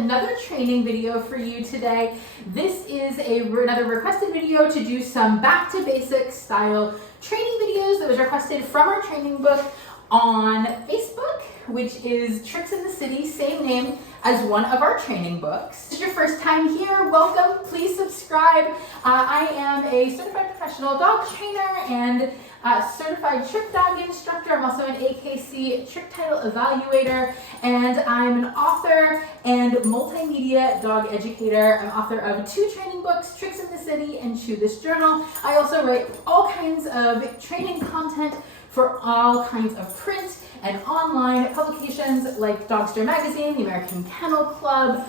another training video for you today. This is another requested video to do some back to basics style training videos that was requested from our training book on Facebook, which is Tricks in the City, same name as one of our training books. If this is your first time here, welcome, please subscribe. I am a certified professional dog trainer and certified trick dog instructor. I'm also an AKC trick title evaluator, and I'm an author and multimedia dog educator. I'm author of 2 training books, Tricks in the City and Chew This Journal. I also write all kinds of training content for all kinds of print and online publications like Dogster Magazine, the American Kennel Club,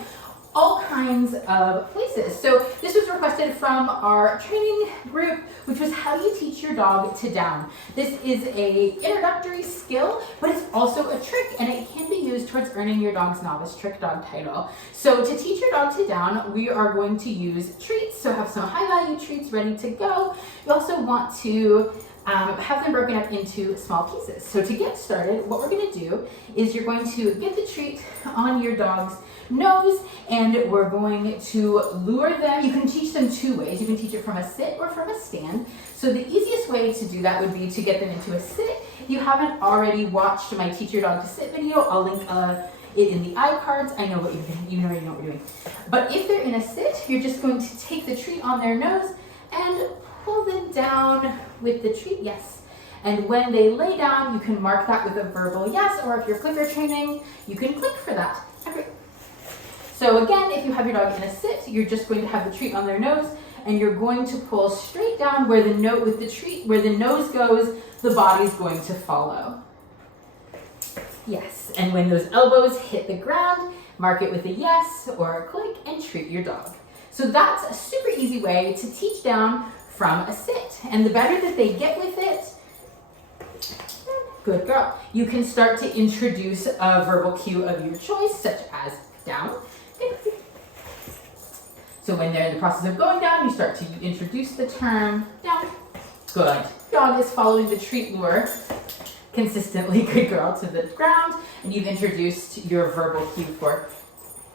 all kinds of places. So this was requested from our training group, which was how do you teach your dog to down. This is a introductory skill, but it's also a trick, and it can be used towards earning your dog's novice trick dog title. So to teach your dog to down, we are going to use treats. So have some high value treats ready to go. You also want to have them broken up into small pieces. So to get started, what we're going to do is you're going to get the treat on your dog's nose, and we're going to lure them. You can teach them 2 ways. You can teach it from a sit or from a stand. So the easiest way to do that would be to get them into a sit. If you haven't already watched my Teach Your Dog to Sit video, I'll link it in the iCards. I know what you're doing. You know what we're doing. But if they're in a sit, you're just going to take the treat on their nose and pull them down with the treat, yes. And when they lay down, you can mark that with a verbal yes, or if you're clicker training, you can click for that. Okay. So again, if you have your dog in a sit, you're just going to have the treat on their nose, and you're going to pull straight down where the note with the treat, where the nose goes, the body's going to follow. Yes, and when those elbows hit the ground, mark it with a yes or a click and treat your dog. So that's a super easy way to teach down from a sit. And the better that they get with it, good girl. You can start to introduce a verbal cue of your choice, such as down. So when they're in the process of going down, you start to introduce the term down. Good. Dog is following the treat lure consistently, good girl, to the ground, and you've introduced your verbal cue for,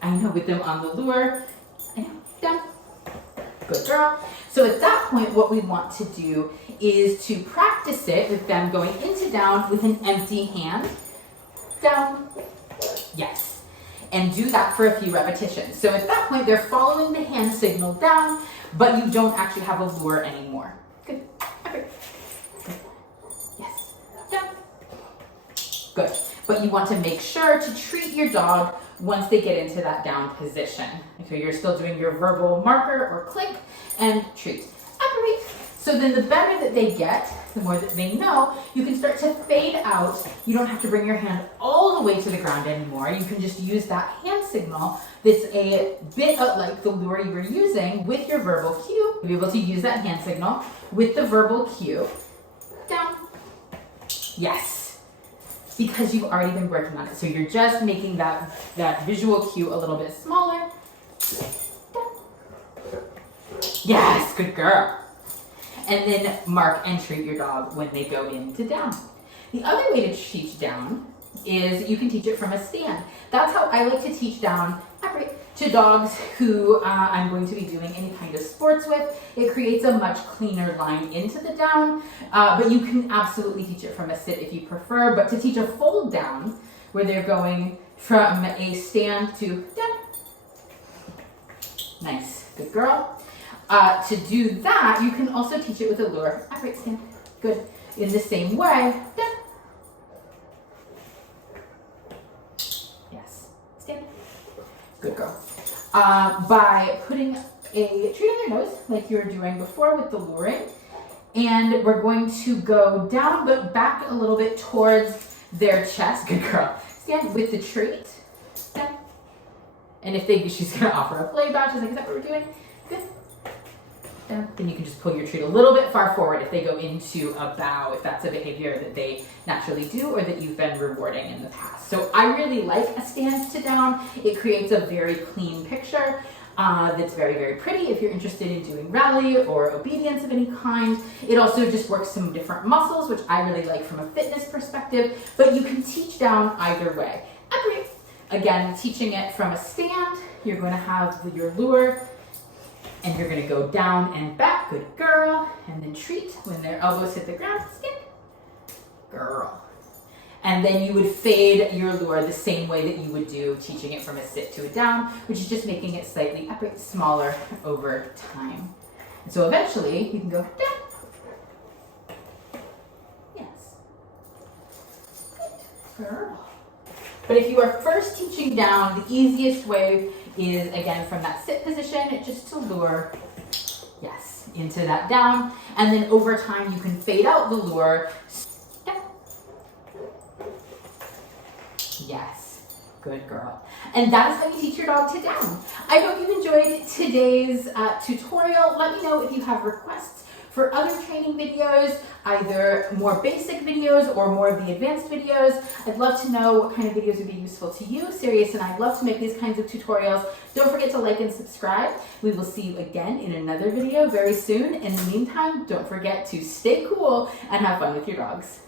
I know, with them on the lure. I know, down. Good girl. So at that point, what we want to do is to practice it with them going into down with an empty hand. Down. Yes. And do that for a few repetitions. So at that point, they're following the hand signal down, but you don't actually have a lure anymore. Good. Okay. Good. Yes. Down. Good. But you want to make sure to treat your dog once they get into that down position. So you're still doing your verbal marker or click and treat. Operate. So then the better that they get, the more that they know, you can start to fade out. You don't have to bring your hand all the way to the ground anymore. You can just use that hand signal that's a bit of like the lure you were using with your verbal cue. You'll be able to use that hand signal with the verbal cue. Down. Yes. Because you've already been working on it. So you're just making that visual cue a little bit smaller. Down. Yes, good girl. And then mark and treat your dog when they go into down. The other way to teach down is you can teach it from a stand. That's how I like to teach down to dogs who I'm going to be doing any kind of sports with. It creates a much cleaner line into the down, but you can absolutely teach it from a sit if you prefer. But to teach a full down, where they're going from a stand to down. Nice, good girl. To do that, you can also teach it with a lure. Upright stand. Good. In the same way. Down. Yes. Stand. Good girl. By putting a treat on their nose, like you were doing before with the luring, and we're going to go down but back a little bit towards their chest. Good girl. Stand with the treat. Stand. And if she's going to offer a play badge, is that what we're doing? Good. Down. Then you can just pull your treat a little bit far forward if they go into a bow, if that's a behavior that they naturally do or that you've been rewarding in the past. So I really like a stand to down. It creates a very clean picture that's very, very pretty if you're interested in doing rally or obedience of any kind. It also just works some different muscles, which I really like from a fitness perspective, but you can teach down either way. Agree. Again, teaching it from a stand, you're going to have your lure and you're going to go down and back, good girl, and then treat when their elbows hit the ground, stick, girl. And then you would fade your lure the same way that you would do teaching it from a sit to a down, which is just making it slightly smaller over time. And so eventually you can go down. Yes. Good girl. But if you are first teaching down, the easiest way is, again, from that sit position, just to lure, yes, into that down. And then over time, you can fade out the lure. Yes, good girl. And that is how you teach your dog to down. I hope you enjoyed today's tutorial. Let me know if you have requests for other training videos, either more basic videos or more of the advanced videos. I'd love to know what kind of videos would be useful to you. Sirius and I love to make these kinds of tutorials. Don't forget to like and subscribe. We will see you again in another video very soon. In the meantime, don't forget to stay cool and have fun with your dogs.